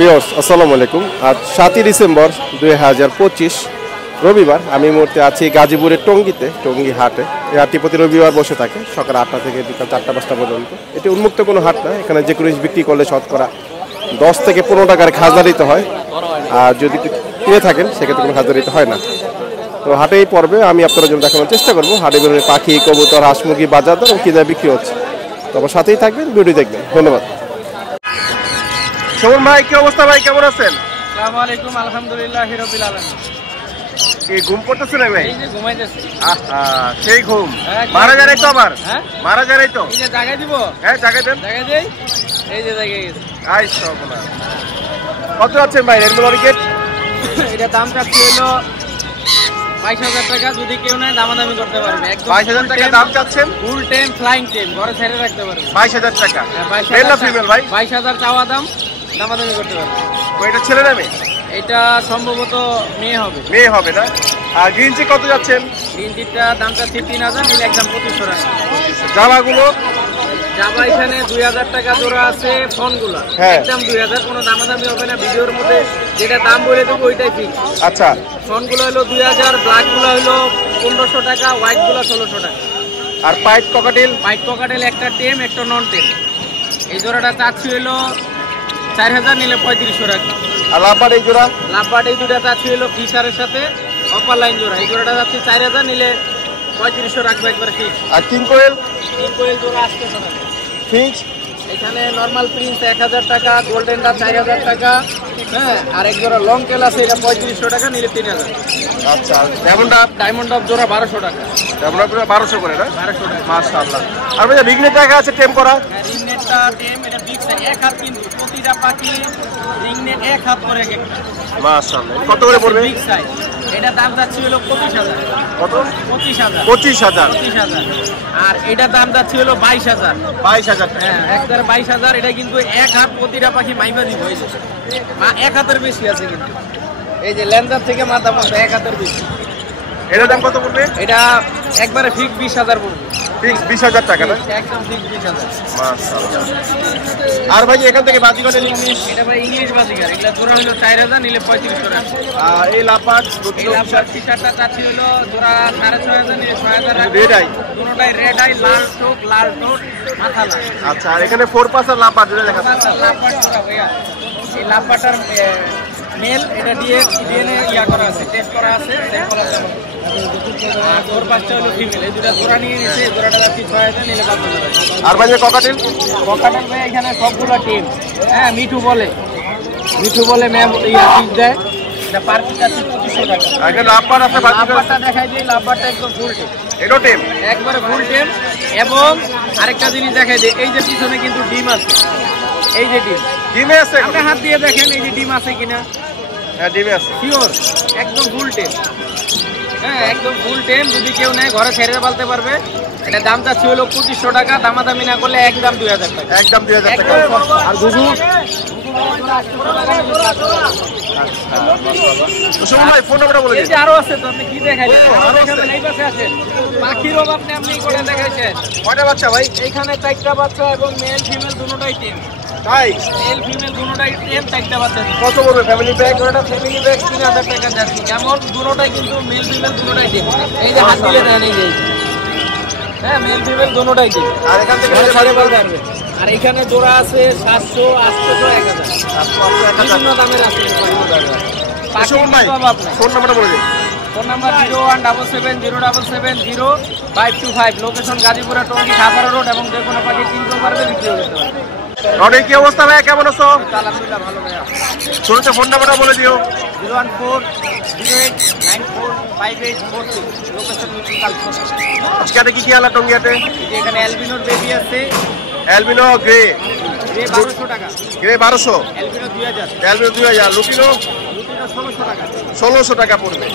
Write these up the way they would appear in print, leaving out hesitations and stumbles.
Viewers আসসালামু আলাইকুম। আজ 7 ডিসেম্বর 2025 রবিবার। আমি এই মুহূর্তে আছি গাজীপুরের টঙ্গীতে, টঙ্গী হাটে। এই হাটটি প্রতি রবিবার বসে থাকে সকাল 8টা থেকে বিকাল 4টা-5টা পর্যন্ত। এটি উন্মুক্ত কোনো হাট না, এখানে যে কোনো বিক্রি করলে শতকরা 10 থেকে 15 টাকার খাজনা দিতে হয়, আর যদি কিনে থাকেন সেক্ষেত্রে কোনো খাজনা দিতে হয় না। তো হাটে এই পর্বে আমি আপনাদের জন্য দেখানোর চেষ্টা করবো হাটে বেরোলে পাখি, কবুতর, হাঁস মুরগি বাজার দর কি যা বিক্রি হচ্ছে। তো আমার সাথেই থাকবেন, ভিডিও দেখবেন। ধন্যবাদ। শোভন ভাই, কি অবস্থা ভাই, কেমন আছেন? আসসালামু আলাইকুম, আলহামদুলিল্লাহ রাব্বিল আলামিন। কি ঘুম পড়তেছে না ভাই? এই যে ঘুমাইতেছি। আহা, সেই ঘুম। মারা যায় তো আবার? হ্যাঁ, মারা যায় তো। এই যে জায়গা দিব। হ্যাঁ, জায়গা দেন। জায়গা দেই। এই যে জায়গা গেছে। আই সবনা। কত আছেন ভাই রেনবো লরিকেট? এটা দাম চাচ্ছি হলো 22,000 টাকা। যদি কেউ নেয় দামাদামি করতে পারবে। একদম 22,000 টাকা দাম চাচ্ছেন? ফুল টাইম ফ্লাইং টাইম ঘরে ছেড়ে রাখতে পারবে। 22,000 টাকা। মেল না ফিমেল ভাই? 22,000 চাওয়া দাম, দামাদামি করতে পারবে। তো এটা ছেলে না মেয়ে? এটা সম্ভবত মেয়ে হবে। মেয়ে হবে না? আর গ্রিন চি কত যাচ্ছেন? গ্রিন চিটা দাম চাচ্ছি 3,000, নিলে একদম 2500 টাকা। জামাগুলো? জামা এখানে 2,000 টাকা জোড়া আছে। ফোনগুলো একদম 2,000, কোনো দামাদামি হবে না। ভিডিওর মধ্যে যেটা দাম বলে দেবো ওইটাই ফিক্স। আচ্ছা। ফোনগুলো হলো 2,000, ব্ল্যাক গুলো হলো 1,500 টাকা, হোয়াইট গুলো 1,600 টাকা। আর পাইট ককাটেল? হোয়াইট ককাটেল একটা টেম, একটা নন টেম। এই জোড়াটা চাচ্ছি হলো 4,000, নিলে 3500 টাকা। আর লাভবার্ড এই জোড়া? লাভবার্ড এই দুটা চাচ্ছি হলো ফিশারের সাথে অপার লাইন জোড়া। এই জোড়াটা চাচ্ছি 4,000, নিলে 3500 রাখবো একবার ফিক্স। আর কিং কোয়েল? কিং কোয়েল জোড়া 800 টাকা। ফিঞ্চ? এখানে নর্মাল প্রিন্স 1,000 টাকা, গোল্ডেনটা 4,000 টাকা। হ্যাঁ, আর এক জোড়া লং টেল আছে, এটা 3500 টাকা, নিলে 3,000। আচ্ছা। ডায়মন্ড আপ জোড়া 1200 টাকা। ডায়মন্ড আপ 1200 করে না? 1200 টাকা। মাশাআল্লাহ। আর ভাই রিংনেট টাকা আছে টেম করা? হ্যাঁ, রিংনেটটা টেম, এটা বিগ সাইজ, এক হাত কিন্তু প্রতিটা পাখি রিংনেট এক হাত করে এক একটা। মাশাআল্লাহ। কত করে পড়বে? Big size. এটা দাম যাচ্ছে হলো 25,000। কত? 25,000। 25,000। আর এটা দাম যাচ্ছে হলো 22,000। 22,000 টাকা। হ্যাঁ, একবারে 22,000। এটা কিন্তু এক হাত প্রতিটা পাখি মাইবা দিব। এই যে এক হাতের বেশি আছে কিন্তু। এই যে লেন্দার থেকে মাথা পর্যন্ত এক হাতের বেশি। এটার দাম কত পড়বে? এটা একবারে ফিক্স 20,000 পড়বে। ফিক্স 20,000 টাকা না? একদম ফিক্স 20,000। মাশাআল্লাহ। আর ভাই এখান থেকে বাজিগরের ইংলিশ? এটা ভাই ইংলিশ বাজিগার, এগুলা জোড়া হলো 4,000, নিলে 3500 টাকা। আর এই লাপাট টি-শার্টটা চাচ্ছি হলো জোড়া 6,500, নিলে 6,000 টাকা। Red eye? দুটোটাই রেড আই, লাল টোপ, লাল টোপ, মাথা লাল। আচ্ছা। আর এখানে 4 আর লাপাট যেটা দেখা যাচ্ছে? লাপাটটা ভাইয়া, এই লাপাটার মেল, এটা ডিএনএ ইয়া করা আছে, টেস্ট করা আছে, এটা করা আছে। আর 4-5টা হলো ফিমেল। এই দুটা জোড়া নিয়ে নিয়েছে, জোড়াটা যাচ্ছি 6,000, নিলে 5,000 টাকা। আর ভাই ককাটেল? ককাটেল ভাই এখানে সবগুলো টিম। হ্যাঁ, মিঠু বলে ম্যাম ইয়া ঠিক দেয়। এটা পার পিস আছে 2500 টাকা। আগে লাপাট আছে, লাভবারটা দেখাই দিই। লাভবারটা একদম ফুল টিম। এটো টিম? একবারে ফুল টিম। এবং আরেকটা জিনিস দেখাই দিই, এই যে পিছনে কিন্তু ডিম আছে। এই যে ডিমে আছে? আপনি হাত দিয়ে দেখেন এই যে ডিম আছে কিনা। হ্যাঁ, ডিমে আছে। পিওর একদম ফুল টেম। হ্যাঁ, একদম ফুল টেম। যদি কেউ নেয় ঘরে ছেড়ে পালতে পারবে। এটা দাম চাচ্ছি হলো 2500 টাকা, দামাদামি না করলে একদম 2,000 টাকা। একদম 2,000 টাকা। আর ঘুঘু? শোভন ভাই ফোন নাম্বারটা বলে দিন। এই যে আরো আছে তো, আপনি কি দেখাইলেন? আরো এখানে এই পাশে আছে পাখিরও আপনি করে দেখাইছেন। কয়টা বাচ্চা ভাই? এখানে 4টা বাচ্চা এবং মেল ফিমেল দুটোটাই টিম। তাই? মেল ফিমেল দুটোটাই টিম, 4টা বাচ্চা। কত পড়বে ফ্যামিলি প্যাক? ওটা ফ্যামিলি প্যাক 3,000 টাকা যাচ্ছে। যেমন দুটোটাই কিন্তু মেল ফিমেল দুটোটাই টিম। এই যে হাত দিলে দেন, এই যে হ্যাঁ, মেল ফিমেল দুটোটাই টিম। আর এখান থেকে ছাড়ে পারবে। আর এখানে জোড়া আছে 700, 800, 1,000 বিভিন্ন দামের আছে। শোভন ভাই ফোন নাম্বারটা বলে দিন। Phone number 0177070525। Location Gazipura Tongi Khapara road, এবং যে কোনো পাখি কিনতে পারবে, বিক্রিও করতে পারবে। রডের কি অবস্থা ভাই, কেমন আছো? আলহামদুলিল্লাহ ভালো ভাইয়া। শুরুতে ফোন নাম্বারটা বলে দিও। 01408945846। লোকেশন আজকে কি কি আলা টঙ্গিয়াতে? এখানে অ্যালবিনোর বেবি আছে। Albino grey? 1200 টাকা। গ্রে 1200? অ্যালবিনো 2000। অ্যালবিনো 2000। লুটিনো? 1600 টাকা। 1600 টাকা পড়বে।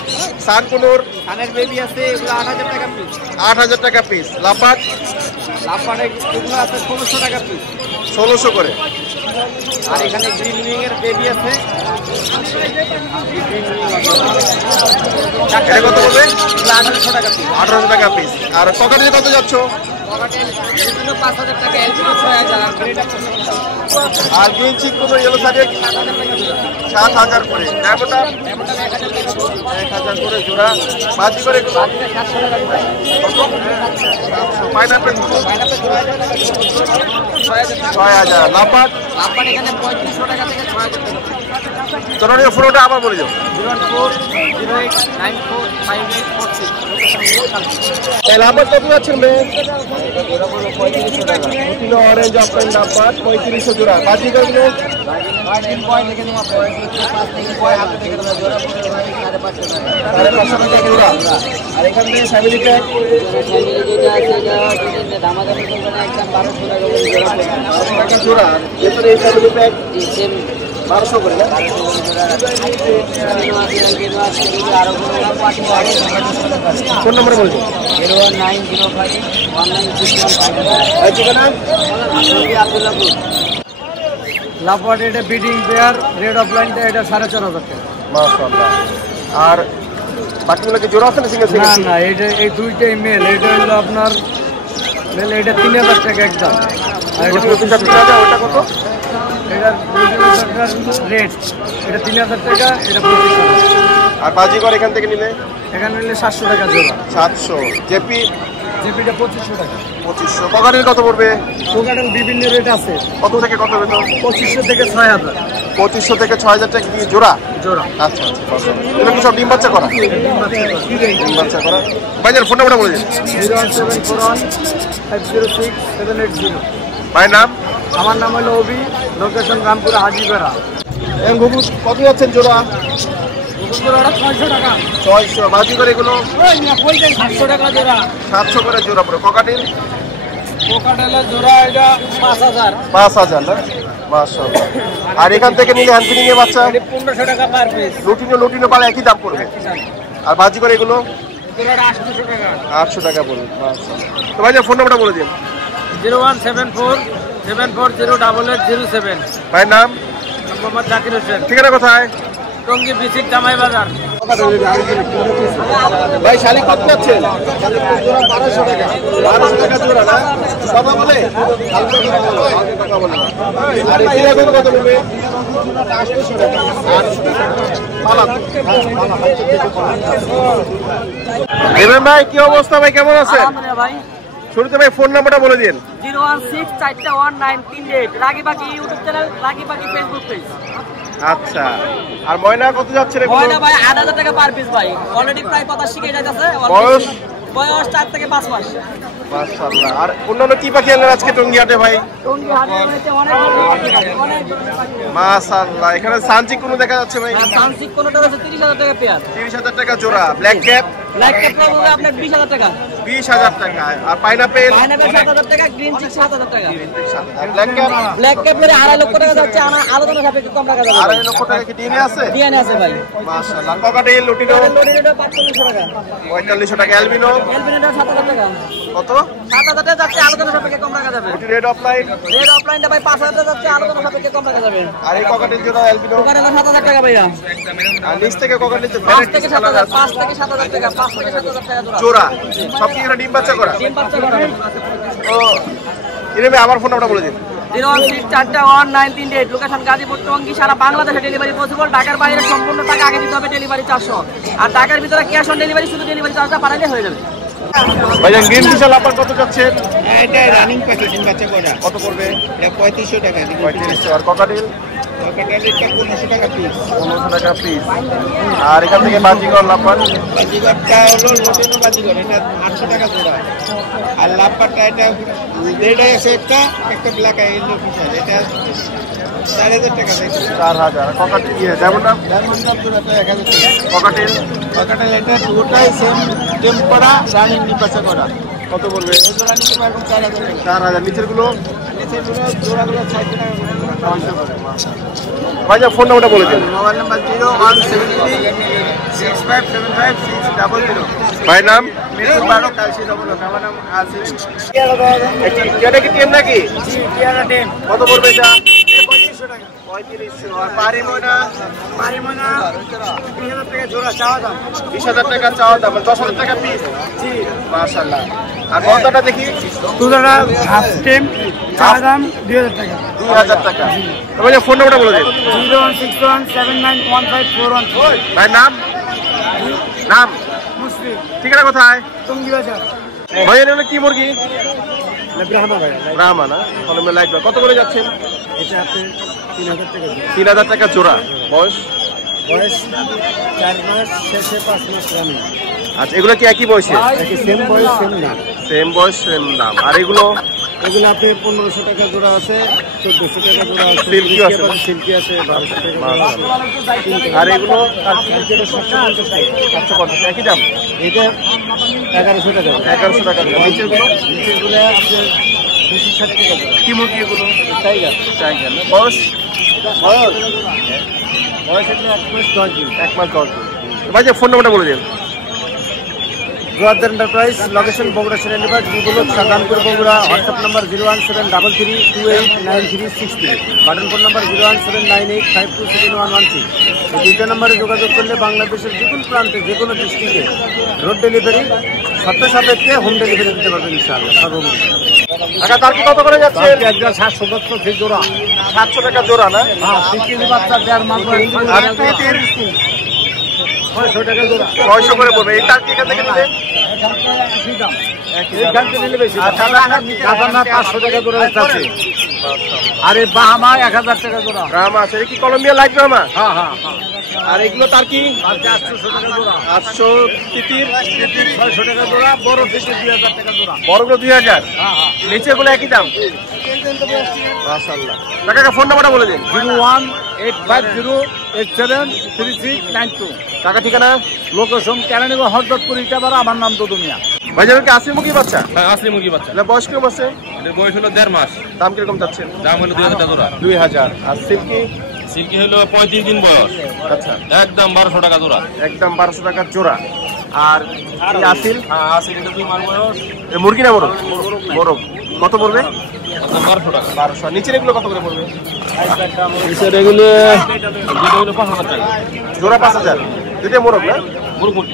সানকুনুর? কানের বেবি আছে, এগুলো 8,000 টাকা পিস। 8,000 টাকা পিস। লাপাট? লাপাট এগুলো আছে 1600 টাকা পিস। 1600 করে। আর এখানে গ্রিন উইং এর বেবি আছে। এটা কত পড়বে? 1800 টাকা পিস। 1800 টাকা পিস। আর ককাটেল কত যাচ্ছ? 5,000 টাকা, এলপিনো 6,000 আর গ্রিন চিক কোনো ইয়েলো সাইডে 7,000 করে। ড্যামোটা 1,000 করে জোড়া। বাজি করে এগুলো 700 টাকা। পাইনাপেল 6,000। লাম্বার এখানে 3500 টাকা থেকে 6,000 টাকা। জননীয় ফোনটা আবার বলে যাও। 01408945846। এই লাম্বার কত যাচ্ছেন ভাই? অরেঞ্জ অফলাইন লাম্বার 3500 জোড়া। বাজি করে এগুলো জোড়া। আর এখান থেকে ফ্যামিলি প্যাক টাকা জোড়া। এরপরে এই ফ্যামিলি প্যাক 1200 করে না? ফোন নম্বরে বলছি 01905196155। ঠিকানা লাফাট এটা বিডিং পেয়ার, রেড অফলাইনটা এটা 4,500 টাকা। মাশাআল্লাহ। আর বাকিগুলো কি জোড়া আছে না সিঙ্গেল না সিঙ্গেল? না, এটা এই দুইটাই মেল। এটা হলো আপনার মেল, এটা 3,000 টাকা একদম। আর এটা 25,000 টাকা। ওটা কত? এটা রেট, এটা 3,000 টাকা, এটা 25,000। আর বাজিগর এখান থেকে নিলে এখানে নিলে 700 টাকা জোড়া। 700। জেপি জিপিটা 2500 টাকা। 2500। কগারের কত পড়বে? কোকাটেল বিভিন্ন রেট আছে, কত থেকে কত বেতন? 2500 থেকে 6,000 2500 থেকে 6,000 টাকা কি জোড়া? জোড়া। আচ্ছা আচ্ছা। এগুলো কি সব ডিম বাচ্চা করা? ডিম বাচ্চা করা। ভাইজান ফোন নাম্বারটা বলে দিন। 01741506780। ভাই নাম? আমার নাম হলো অভি, লোকেশন রামপুরা হাজিপাড়া। ঘুঘু কত যাচ্ছেন জোড়া? 600 টাকা। 600। বাজিগর এগুলো 700 টাকা জোড়া। 700 করে জোড়া পড়ে। ককাটিল কোকাটেলের জোড়া এটা 5,000। 5,000 না? মাশাআল্লাহ। আর এখান থেকে নিলে হ্যান্ডফিডিং এর বাচ্চা 1500 টাকা পার পিস। লুটিনো পালে একই দাম পড়বে। আর বাজিগর এগুলো জোড়াটা 800 টাকা। 800 টাকা পড়বে। মাশাআল্লাহ। তো ভাইজান ফোন নাম্বারটা বলে দিন। 01747408807। ভাইয়ের নাম? মোহাম্মদ জাকির হোসেন। ঠিকানা কোথায়? টঙ্গী বিসিক জামাই বাজার। ভাই শালিক কত যাচ্ছেন? 1200 টাকা। 1200 টাকা জোড়া না? কথা বলে? কথা বলে। আর এই কিরাগো কত পড়বে? 800 টাকা। 800 টাকা। পালা। এমএম ভাই কি অবস্থা ভাই, কেমন আছেন? আলহামদুলিল্লাহ ভাই। শুরুতে ভাই ফোন নাম্বারটা বলে দিন। 016411938। রাগিবাগি ইউটিউব চ্যানেল, রাগিবাগি ফেসবুক পেজ। আচ্ছা। আর ময়না কত যাচ্ছে রে? ময়না ভাই 8,000 টাকা পার পিস ভাই। অলরেডি প্রায় 85 শিখে যাচ্ছে। বয়স? বয়স 4 থেকে 5 মাস। মাশাআল্লাহ। আর অন্যান্য কি পাখি আনলেন আজকে টঙ্গী হাটে ভাই? টঙ্গী হাটের মধ্যে অনেক মাশাআল্লাহ। এখানে সানচিক কোনো দেখা যাচ্ছে ভাই? সানসিক কোনটা আছে 30,000 টাকা পেয়ার। 30,000 টাকা জোড়া। ব্ল্যাক ক্যাপ ব্ল্যাক ক্যাপ হবে আপনার 20,000 টাকা। 20,000 টাকা। আর পাইনাপেল? পাইনাপেল 7,000 টাকা, গ্রিন চিক 7,000 টাকা। আর ব্ল্যাক ক্যাপ? ব্ল্যাক ক্যাপ এর 2.5 লক্ষ টাকা যাচ্ছে। আলোচনা সাপেক্ষে কম টাকা যাবে। 2.5 লক্ষ টাকা কি ডিএনএ আছে? ডিএনএ আছে ভাই। মাশাআল্লাহ। ককাটেল লুটিনো লোডিটা 4500 টাকা। 4500 টাকা। অ্যালবিনো এলবিনোটা 7,000 টাকা। কত? 7,000 টাকা যাচ্ছে, আলোচনা সাপেক্ষে কম টাকা যাবে। Red offline? রেড অফলাইনটা ভাই 5,000 টাকা যাচ্ছে, আলোচনা সাপেক্ষে কম টাকা যাবে। আর এই ককাটেল জোড়া অ্যালবিনো? ওখানে 7,000 টাকা ভাইয়া। আর নিচ থেকে ককাটেল 5 থেকে 7,000, 5 থেকে 7,000 টাকা, 5 থেকে 7,000 টাকা জোড়া। জোড়া। সব কি এরা ডিম বাচ্চা করা? ডিম বাচ্চা করা। ও এরবে আমার ফোন নাম্বারটা বলে দিন। 016411938। লোকেশন গাজীপুর, টঙ্গী। সারা বাংলাদেশে ডেলিভারি পসিবল। ঢাকার বাইরে সম্পূর্ণ টাকা আগে দিতে হবে, ডেলিভারি 400। আর ঢাকার ভিতরে ক্যাশ অন ডেলিভারি, শুধু ডেলিভারি চার্জটা পাঠালে হয়ে যাবে। ভাইজান গ্রিন ফিশাল আপনার কত যাচ্ছেন? এটা রানিং প্যাকেজ, ডিম বাচ্চা করা। কত পড়বে? এটা 3500 টাকা। 3500। আর ককাটেল? এটা 1500 টাকা পিস। 1500 টাকা পিস। আর এখান থেকে বাজিগর লাম্বার? বাজিগরটা হলো নতুন বাজিগর, এটা 800 টাকা জোড়া। আর লাম্বারটা এটা রেড আছে, একটা ব্ল্যাক আই ইয়েলো ফিশাল, এটা 4,000 টাকা। 4,000। ককাটেল কি যেমন নাম? ডায়মন্ড কাপ জোড়াটা 1,000 টাকা। ককাটেল? ককাটেল এটা দুটোই সেম টেম্পোরা, রানিং নিপাচা করা। কত পড়বে? জোড়া নিতে পারবেন 4,000 টাকা। 4,000। নিচের গুলো? নিচে জোড়াগুলো 600 টাকা করে। ভাইজান ফোন নাম্বারটা বলে দিন। Mobile number 01736575600। ভাই নাম? মেরুন বারো কালসি ডবল। আমার নাম আসিফ। এটা কি টিম নাকি? টিয়ারা টেম। কত পড়বে এটা? 3500 টাকা। 3500। আর পারি ময়না? পারি ময়না 20,000 টাকা জোড়া চাওয়া দাম। 20,000 টাকা চাওয়া দাম। 10,000 টাকা পিস। জি। মাশাআল্লাহ। আর গলদাটা দেখি দুধটা হাফ টেম চা দাম 2000 টাকা। 2000 টাকা। তবে যে ফোন নাম্বারটা বলে দিন। 01617991541। ভাই নাম নাম মুসলিম। ঠিকানা কোথায়? টঙ্গী বাজার। ভাই এটা হলো কি মুরগি? ব্রাহ্মা ভাই। ব্রাহ্মা না? কলমে লাইট কত করে যাচ্ছেন? এটা আপনি 3000 টাকা। 3000 টাকা জোড়া। বয়স 4 মাস শেষে 5 মাস রানিং। আচ্ছা, এগুলো কি একই বয়সে? একই সেম বয়স সেম দাম। সেম বয়স সেম দাম। আর এগুলো আপনি 1500 টাকা জোড়া আছে, 1400 টাকা জোড়া আছে, সিল্কি আছে, সিল্কি আছে 1200 টাকা। আর এগুলো 750 একই দাম। এটা 1100 টাকা। 1100 টাকা। নিচেরগুলো নিচেরগুলো আপনার 260 টাকা জোড়া। কি মুরগি এগুলো? টাইগার। টাইগার না? বয়স বয়স হচ্ছে 1 মাস 10 দিন। 1 মাস 10 দিন। ভাই যে ফোন নাম্বারটা বলে দিন। জোয়ারদার এন্টারপ্রাইজ, লোকেশন বগুড়া সেনানিবাস, D block, Sadharanpur, Bogura. WhatsApp number 01733289363। Button phone number 01798527116। এই দুইটা নাম্বারে যোগাযোগ করলে বাংলাদেশের যে কোনো প্রান্তে যে কোনো ডিস্ট্রিক্টে রোড ডেলিভারি শর্ত সাপেক্ষে হোম ডেলিভারি দিতে পারবেন ইনশাআল্লাহ। সর্বমোট টাকা তার কি কত করে যাচ্ছে? 700 জোড়া। 700 টাকা জোড়া না? হ্যাঁ, 3 বাচ্চা 1.5 মাস। আর তিতির 600 টাকা জোড়া। 600 করে পড়বে। এই টাকা এখান থেকে নিলে এইখান থেকে নিলে বেশি। আর কাতানা 500 টাকা জোড়া আছে। আর এই বাহামা 1000 টাকা জোড়া। ব্রাহ্মা আছে। এটা কি কলম্বিয়া লাইট ব্রাহ্মা? হ্যাঁ হ্যাঁ। আর এগুলো তার কি? 800 টাকা জোড়া। 800 তিতির 600 টাকা জোড়া। বড় থেকে 2000 টাকা জোড়া। বড়গুলো 2000। হ্যাঁ হ্যাঁ। নিচেগুলো একই দাম। মাশাআল্লাহ। টাকা ফোন নাম্বারটা বলে দিন। 01850873692। টাকা ঠিকানা? লোকেশন কেরানীগঞ্জ, হরদতপুর, ইটাবার। আমার নাম দুদু মিয়া। ভাই যাবে কি আসলি মুরগি বাচ্চা? হ্যাঁ, আসলি মুরগি বাচ্চা। এটা বয়স কিরকম আছে? এটার বয়স হলো 1.5 মাস। দাম কিরকম যাচ্ছেন? দাম হলো 2000 টাকা জোড়া। 2000। আর সিল্কি? সিল্কি হলো 35 দিন বয়স। আচ্ছা, একদম 1200 টাকা জোড়া। একদম 1200 টাকা জোড়া। আর এই আসিল? হ্যাঁ, আসলি এটা 2 মাস বয়স। এ মুরগি না মোরগ? মোরগ। কত পড়বে? একদম 1200 টাকা। 1200। নিচের এগুলো কত করে পড়বে? নিচের এগুলো দুটো হলো 5000 টাকা। জোড়া 5000। দুটো মোরগ না? মুরগি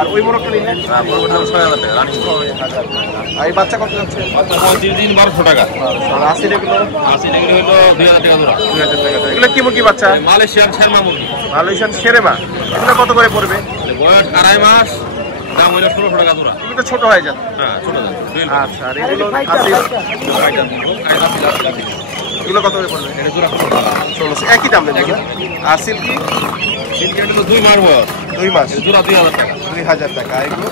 আর ওই মোরগটা নিলে? হ্যাঁ, বড়টা 6000 টাকা রানিং। আর এই বাচ্চা কত যাচ্ছে? 35 দিন 1200 টাকা। আর আসিল এগুলো? আসলি এগুলো হলো 2000 টাকা জোড়া। 2000 টাকা। এগুলো কি মুরগি বাচ্চা? মালয়েশিয়ার শেরমা মুরগি। মালয়েশিয়ান শেরেমা। এগুলো কত করে পড়বে? বয়স 2.5 মাস। দাম হলো 1600 টাকা জোড়া। এগুলো তো ছোট হয়ে যাবে। হ্যাঁ, ছোট দাম। আচ্ছা, আর এগুলো আসিল? এগুলো কত করে পড়বে? এটা জোড়া 1600। একই দাম দেবে। আর সিল্কি? সিল্কি হলো 2 মাস বয়স। 2 মাস। এটা জোড়া 2000 টাকা। 2000 টাকা। আর এগুলো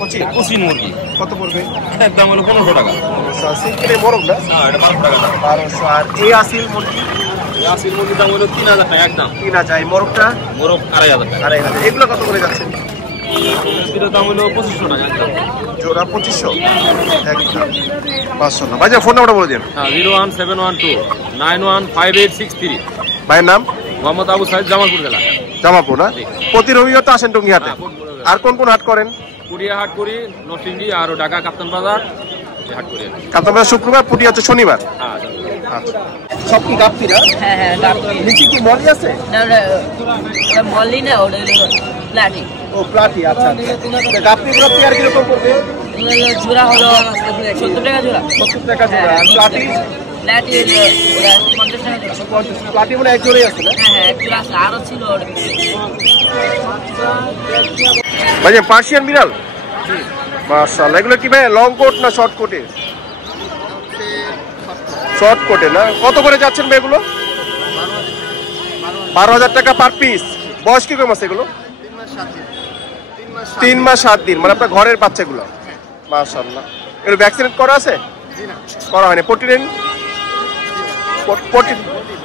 কচি? কোচিন মুরগি। কত পড়বে? এটার দাম হলো 1500 টাকা। সিল্কের এই মোরগ না? হ্যাঁ, এটা 1200 টাকা দাম। 1200। আর এই আসিল মুরগি? এই আসিল মুরগির দাম হলো 3000 টাকা একদম। 3000। এই মোরগটা? মোরগ 2500 টাকা। 2500। এগুলো কত করে যাচ্ছে? এটার দাম হলো 2500 টাকা একদম। জোড়া 2500। একদম 500 না। ভাই ফোন নাম্বারটা বলে দিন। হ্যাঁ, 01712915863। ভাইয়ের নাম? মোহাম্মদ আবু সাইদ, জামালপুর জেলা। জামালপুর না? প্রতি রবিবার তো আসেন টঙ্গী হাটে। আর কোন কোন হাট করেন? পুরিয়া হাট করি, নরসিংদী আর ঢাকা কাপ্তান বাজার হাট করি। কাতারবাজার শুক্রবার, পুটি হচ্ছে শনিবার। হ্যাঁ, আচ্ছা, সব কি গাপ্তি না? হ্যাঁ হ্যাঁ গাপ্পি। নিচে কি মলি আছে? না ওটা মল্লি না, ওটা হলো প্লাটি। ও প্লাটি। আচ্ছা, গাপ্তি গুলো পেয়ার কিরকম পড়বে? জোড়া হলো 70 টাকা জোড়া। 70 টাকা জোড়া। আর প্লাটি? প্লাটি হলো ওটা 50 টাকা জোড়া। 50। প্লাটি মানে এক জোড়াই আছে না? হ্যাঁ হ্যাঁ, এক জোড়া আছে, আরো ছিল ওটা। ভাই পার্সিয়ান বিড়াল? মাশাআল্লাহ। এগুলো কি ভাই লং কোট না শর্ট কোটে? শর্ট কোটে না? কত করে যাচ্ছেন ভাই এগুলো? 12000 টাকা পার পিস। বয়স কি কম আছে এগুলো? 3 মাস 7 দিন। মানে আপনার ঘরের বাচ্চাগুলো? মাশাআল্লাহ। এগুলো ভ্যাকসিনেট করা আছে? করা হয়নি।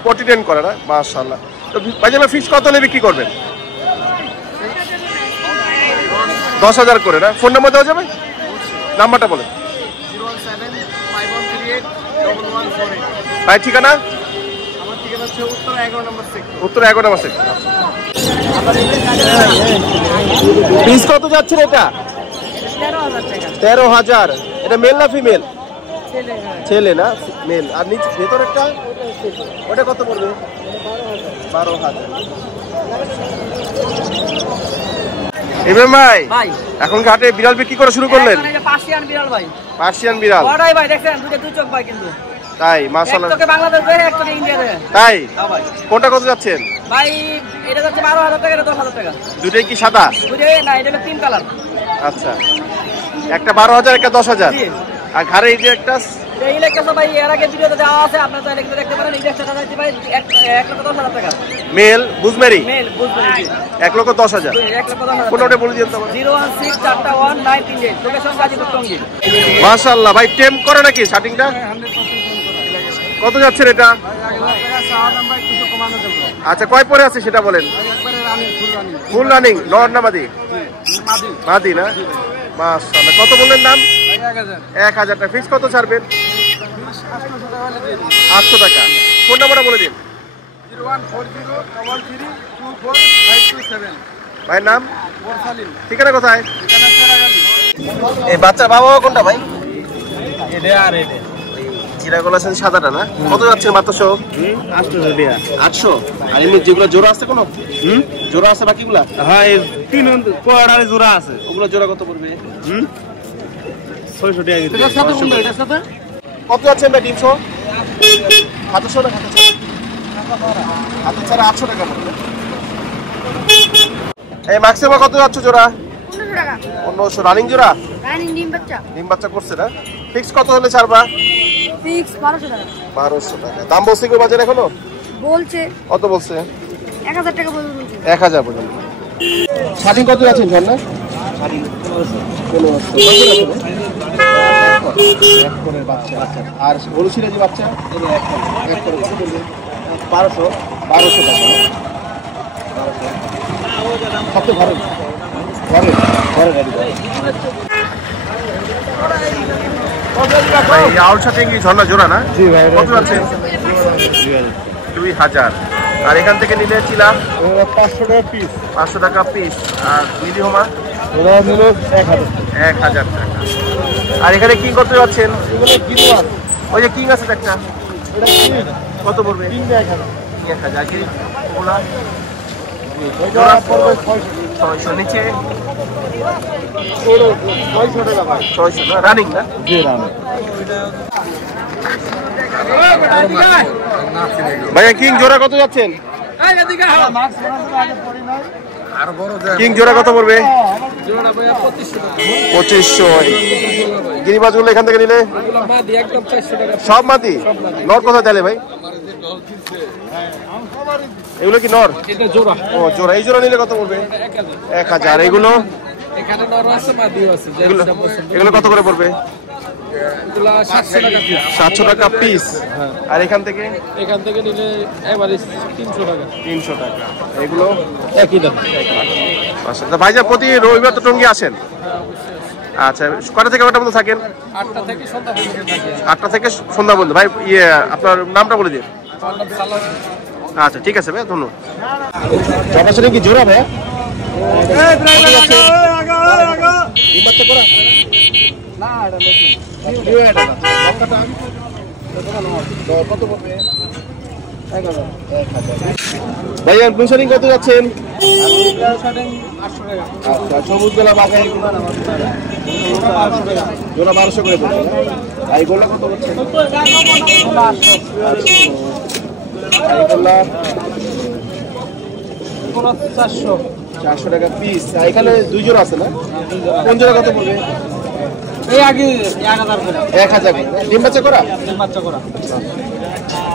পটিটেন করে না? মাশাআল্লাহ। তো ভাই ফিক্স কত হলে বিক্রি করবেন? 10,000 করে না? ফোন নাম্বার দেওয়া যাবে? নাম্বারটা বলেন। 01751381148। ভাই ঠিকানা? আমার ঠিকানা হচ্ছে উত্তর 11 নম্বর সেক্টর। উত্তর 11 নম্বর সেক্টর। পিস কত যাচ্ছে এটা? 13,000 টাকা। 13,000। এটা মেল না ফিমেল? ছেলে না? মেল। আর নিচে ভেতর একটা ওটা কত পড়বে? 12,000। ইব্রাহিম ভাই ভাই এখন ঘাটে বিড়াল বিক্রি করা শুরু করলেন? এখন এই যে পার্সিয়ান বিড়াল ভাই, পার্সিয়ান বিড়াল বড়াই ভাই, দেখছেন দুই চোখ ভাই, কিন্তু তাই মাশাআল্লাহ। এক চোখে বাংলাদেশ দেয়, এক চোখে ইন্ডিয়া দেয়। তাই হ্যাঁ ভাই। কোনটা কত যাচ্ছেন? ভাই এটা যাচ্ছে 12,000 টাকা, এটা 10,000 টাকা। দুটোই কি সাদা? বুঝে না, এটা হলো 3 কালার। আচ্ছা, একটা 12,000, একটা 10,000। জি। আর ঘাড়ে এই যে একটা এই ইলেকট্রিক ভাই এর আগে ভিডিওতে দেওয়া আছে, আপনারা চাইলে কিন্তু দেখতে পারেন। এই ড্রেসটা যাচ্ছে ভাই 1,10,000 টাকা। মেল বুজমেরি মেল বুঝবেন, 1,10,000। 1,10,000 কোনটা বলে দিন তো? 016419838, লোকেশন গাজীপুর টঙ্গী। মাশাআল্লাহ ভাই, টেম করে নাকি শার্টিংটা? কত যাচ্ছে এটা? আচ্ছা, কয় পরে আছে সেটা বলেন। ফুল রানিং, নর না মাদি? মাদি না? মাশাআল্লাহ। কত বললেন দাম? 1,000 টাকা। ফিক্স কত ছাড়বেন? 800 টাকা। ফোন নাম্বারটা বলে দিন। 014033245227। ভাইয়ের নাম? ঠিকানা কোথায়? এই বাচ্চা বাবা কোনটা ভাই? এটা আর এটা জিরাগুলো আছে সাদাটা না? কত যাচ্ছেন বাচ্চা সহ? 800। আর এমনি যেগুলো জোড়া আছে কোনো? জোড়া আছে বাকিগুলা? হ্যাঁ, এই 3 কোয়াড়ারে জোড়া আছে। ওগুলো জোড়া কত পড়বে? 600 টাকা। এটার সাথে কোনটা? এটার সাথে কত যাচ্ছেন ভাই ডিম সহ? 700 টাকা। হাতে ছাড়া 800 টাকা পড়বে। এই ম্যাক্সিমাম কত যাচ্ছ জোড়া? 1500 টাকা। 1500 রানিং জোড়া? রানিং ডিম বাচ্চা। ডিম বাচ্চা করছে না? ফিক্স কত হলে ছাড়বা? ফিক্স 1200 টাকা। 1200 টাকা। দাম বলছে কি বাজারে এখনো? বলছে কত বলছে? 1000 টাকা পর্যন্ত বলছে। 1000 পর্যন্ত। শাড়ি কত যাচ্ছেন ঝর্ণা? 1500 বাচ্চা। আর গরু ছিল যে বাচ্চা? 1200 টাকা। সব তো ঘরে আউলসা টেঙ্গি ঝর্ণা জোড়া না? জি ভাই। কত যাচ্ছে? 2000। আর এখান থেকে নিলে চিলা 500 টাকা পিস। 500 টাকা পিস। আর মিডিয়ামা ওরা নিল 1000 টাকা। আর এখানে কিং করতে যাচ্ছেন? ওই যে কিং আছে একটা, কত পড়বে? 1000। কি ওলা জোড়া পড়বে 600। নিচে 600 টাকা। 600 না? রানিং না? জি রানিং। ভাইয়া কিং জোড়া কত যাচ্ছেন? কিং জোড়া কত পড়বে? 2500। গিরিবাজ গুলো এখান থেকে নিলে সব মাটি? নর কোথায় তাহলে ভাই? এগুলো কি নর? ও জোড়া। এই জোড়া নিলে কত পড়বে? 1000। এগুলো এগুলো কত করে পড়বে? 700 টাকা পিস। আর এখান থেকে নিলে এভারেজ 300 টাকা। 300 টাকা। এগুলো একই দাম। আচ্ছা ভাইজান, প্রতি রবিবার তো টঙ্গী আসেন? আচ্ছা, কটা থেকে কটা পর্যন্ত থাকেন? 8টা থেকে সন্ধ্যা পর্যন্ত থাকি। 8টা থেকে সন্ধ্যা পর্যন্ত। ভাই আপনার নামটা বলে দিন। আচ্ছা ঠিক আছে ভাই, ধন্যবাদ। জটা কি জোড়া ভাই? ভাইয়া ব্লুশারিং কত যাচ্ছেন? সবুজ গোলা বাঘাই জোড়া 1200 করে পড়ছে। আর গোলা কত হচ্ছে? 400 টাকা পিস। এখানে 2 জোড়া আছে না? কোন জোড়া কত পড়বে? এই আগে 1000 করে। 1000। ডিম বাচ্চা করা? ডিম বাচ্চা করা।